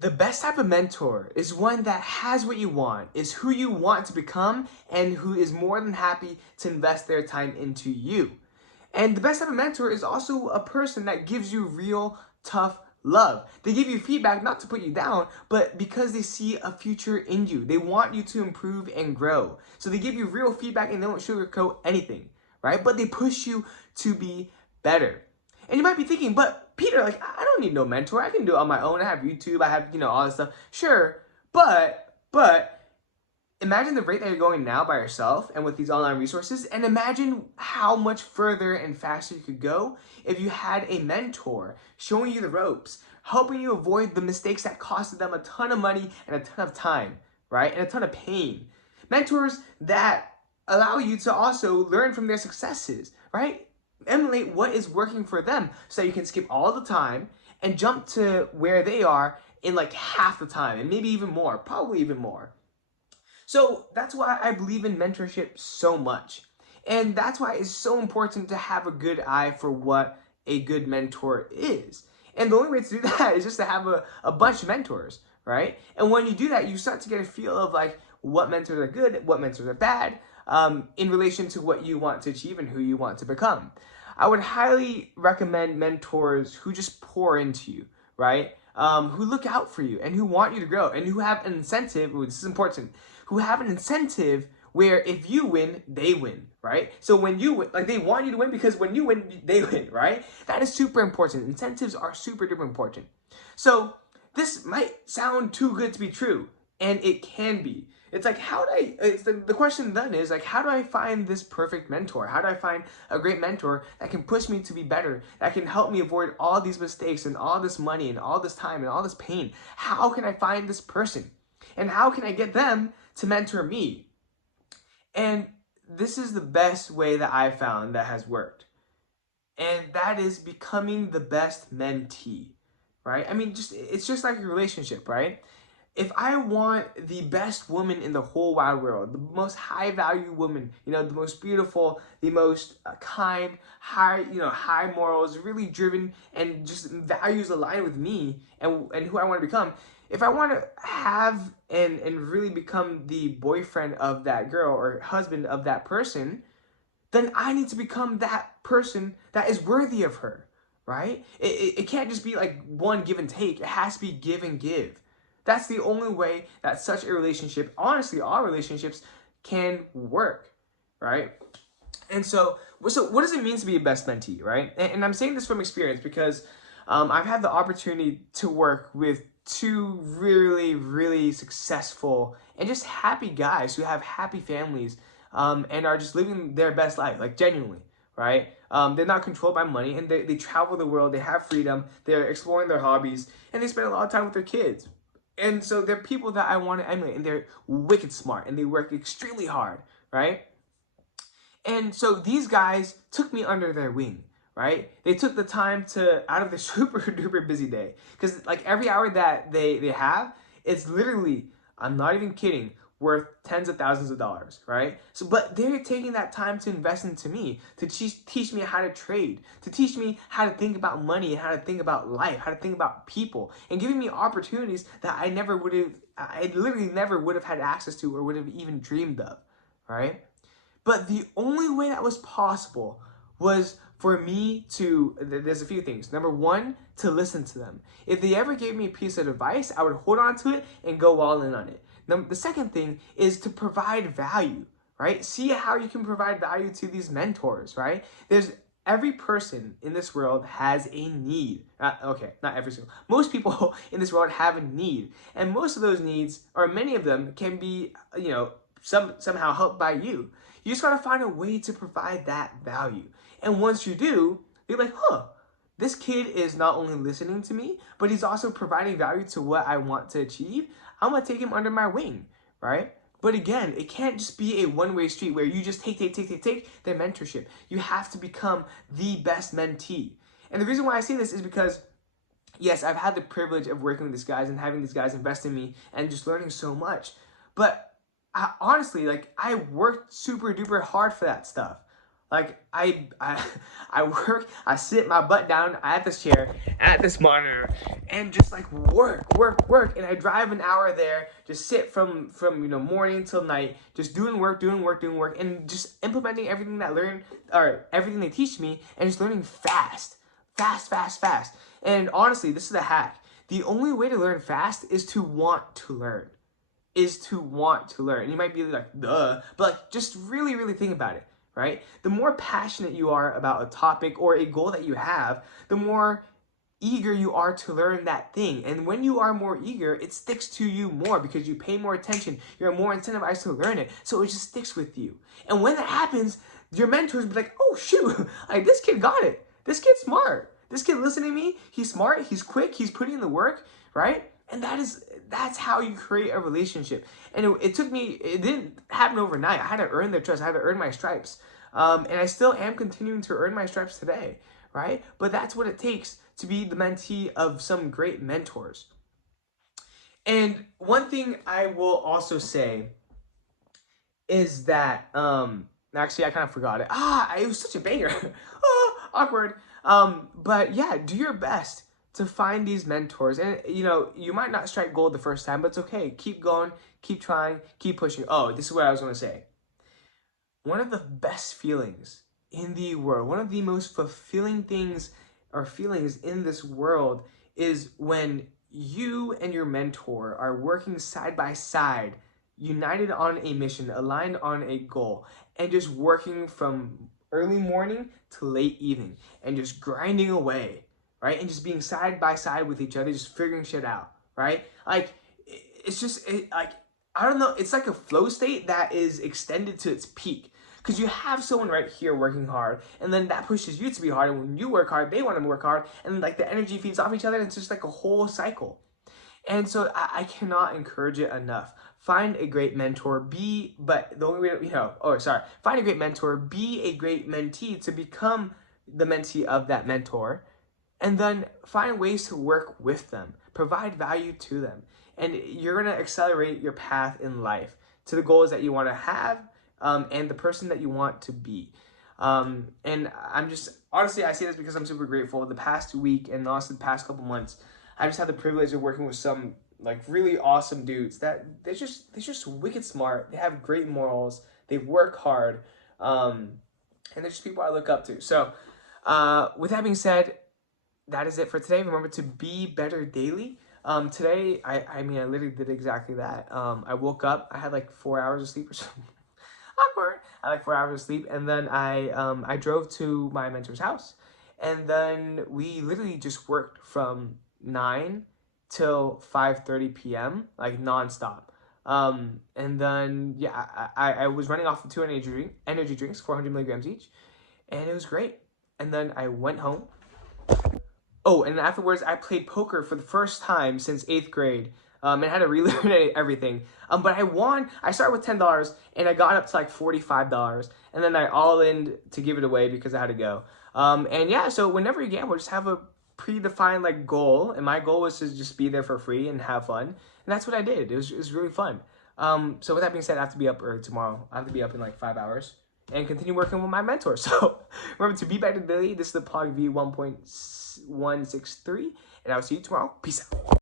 The best type of mentor is one that has what you want, is who you want to become, and who is more than happy to invest their time into you. And the best type of mentor is also a person that gives you real, tough love. They give you feedback not to put you down, but because they see a future in you. They want you to improve and grow. So they give you real feedback and they don't sugarcoat anything, right? But they push you to be better. And you might be thinking, but Peter, like, I don't need no mentor. I can do it on my own. I have YouTube. I have, all this stuff. Sure, but imagine the rate that you're going now by yourself and with these online resources, and imagine how much further and faster you could go if you had a mentor showing you the ropes, helping you avoid the mistakes that costed them a ton of money and a ton of time, right? And a ton of pain. Mentors that allow you to also learn from their successes, right? Emulate what is working for them so that you can skip all the time and jump to where they are in like half the time and maybe even more, probably even more. So that's why I believe in mentorship so much. And that's why it's so important to have a good eye for what a good mentor is. And the only way to do that is just to have a bunch of mentors, right? And when you do that, you start to get a feel of like what mentors are good, what mentors are bad, in relation to what you want to achieve and who you want to become. I would highly recommend mentors who just pour into you, right? Who look out for you and who want you to grow and who have an incentive, ooh, this is important, who have an incentive where if you win, they win, right? So when you win, like they want you to win because when you win, they win, right? That is super important. Incentives are super duper important. So this might sound too good to be true, and it can be. It's like, how do I, it's the question then is like, how do I find this perfect mentor? How do I find a great mentor that can push me to be better, that can help me avoid all these mistakes and all this money and all this time and all this pain? How can I find this person? And how can I get them to mentor me? And this is the best way that I found that has worked. And that is becoming the best mentee, right? I mean, it's just like a relationship, right? If I want the best woman in the whole wide world, the most high value woman, the most beautiful, the most kind, high morals, really driven, and just values aligned with me and who I want to become. If I want to have and really become the boyfriend of that girl or husband of that person, then I need to become that person that is worthy of her, right? It can't just be like one give and take. It has to be give and give. That's the only way that such a relationship, honestly, all relationships can work, right? And so what does it mean to be a best mentee, right? And I'm saying this from experience because I've had the opportunity to work with two really, really successful and just happy guys who have happy families and are just living their best life, like genuinely, right? They're not controlled by money and they travel the world, they have freedom, they're exploring their hobbies, and they spend a lot of time with their kids. And so they're people that I want to emulate, and they're wicked smart, and they work extremely hard, right? And so these guys took me under their wing, right? They took the time out of their super duper busy day. Because like every hour that they have, it's literally, I'm not even kidding, worth tens of thousands of dollars, right? So, but they're taking that time to invest into me, to teach me how to trade, to teach me how to think about money and how to think about life, how to think about people, and giving me opportunities that I literally never would have had access to or would have even dreamed of, right? But the only way that was possible was for me to, there's a few things. Number one, to listen to them. If they ever gave me a piece of advice, I would hold on to it and go all in on it. Now, the second thing is to provide value, right? See how you can provide value to these mentors, right? Every person in this world has a need. Okay, not every single. Most people in this world have a need. And most of those needs, or many of them, can be, somehow helped by you. You just gotta find a way to provide that value. And once you do, you're like, this kid is not only listening to me, but he's also providing value to what I want to achieve. I'm gonna take him under my wing, right? But again, it can't just be a one-way street where you just take their mentorship. You have to become the best mentee. And the reason why I say this is because, yes, I've had the privilege of working with these guys and having these guys invest in me and just learning so much. But honestly, like, I worked super duper hard for that stuff. Like I work, I sit my butt down at this chair, at this monitor, and just like work. And I drive an hour there, just sit from morning till night, just doing work, and just implementing everything that I learned, or everything they teach me, and just learning fast. And honestly, this is a hack. The only way to learn fast is to want to learn. And you might be like, duh, but like, just really think about it, right? The more passionate you are about a topic or a goal that you have, the more eager you are to learn that thing. And when you are more eager, it sticks to you more because you pay more attention. You're more incentivized to learn it. So it just sticks with you. And when that happens, your mentors be like, oh shoot, like this kid got it. This kid's smart. This kid listening to me, he's smart, he's quick, he's putting in the work, right? And that's how you create a relationship. And it didn't happen overnight. I had to earn their trust. I had to earn my stripes. And I still am continuing to earn my stripes today, right? But that's what it takes to be the mentee of some great mentors. And one thing I will also say is that, actually I kind of forgot it. It was such a banger. Awkward. But yeah, do your best to find these mentors. And you might not strike gold the first time, but it's okay. Keep going, keep trying, keep pushing. Oh, this is what I was going to say. One of the best feelings in the world, one of the most fulfilling things or feelings in this world is when you and your mentor are working side by side, united on a mission, aligned on a goal, and just working from early morning to late evening and just grinding away, right? And just being side by side with each other, just figuring shit out, right? Like, it's just, like, I don't know, it's like a flow state that is extended to its peak. Because you have someone right here working hard, and then that pushes you to be hard, and when you work hard, they want to work hard, and like the energy feeds off each other, and it's just like a whole cycle. And so I cannot encourage it enough. Find a great mentor, but the only way find a great mentor, be a great mentee to become the mentee of that mentor, and then find ways to work with them, provide value to them, and you're gonna accelerate your path in life to the goals that you want to have, and the person that you want to be. And I'm just, honestly, I say this because I'm super grateful. The past week and also the past couple months, I just had the privilege of working with some like really awesome dudes that they're just wicked smart. They have great morals. They work hard. And they're just people I look up to. So with that being said, that is it for today. Remember to be better daily. Today, I literally did exactly that. I woke up, I had like 4 hours of sleep or something. Awkward. I had like 4 hours of sleep, and then I drove to my mentor's house, and then we literally just worked from 9 till 5:30 p.m. like nonstop. And then yeah, I was running off of 2 energy drinks, 400 milligrams each, and it was great. And then I went home. Oh, and afterwards I played poker for the first time since 8th grade. And I had to relearn everything. But I won. I started with $10, and I got up to like $45, and then I all-in to give it away because I had to go. And yeah, so whenever you gamble, just have a predefined like goal, and my goal was to just be there for free and have fun, and that's what I did. It was really fun. So with that being said, I have to be up early tomorrow. I have to be up in like 5 hours and continue working with my mentor. So remember to be better daily. This is the PLOG V 1.163, and I'll see you tomorrow. Peace out.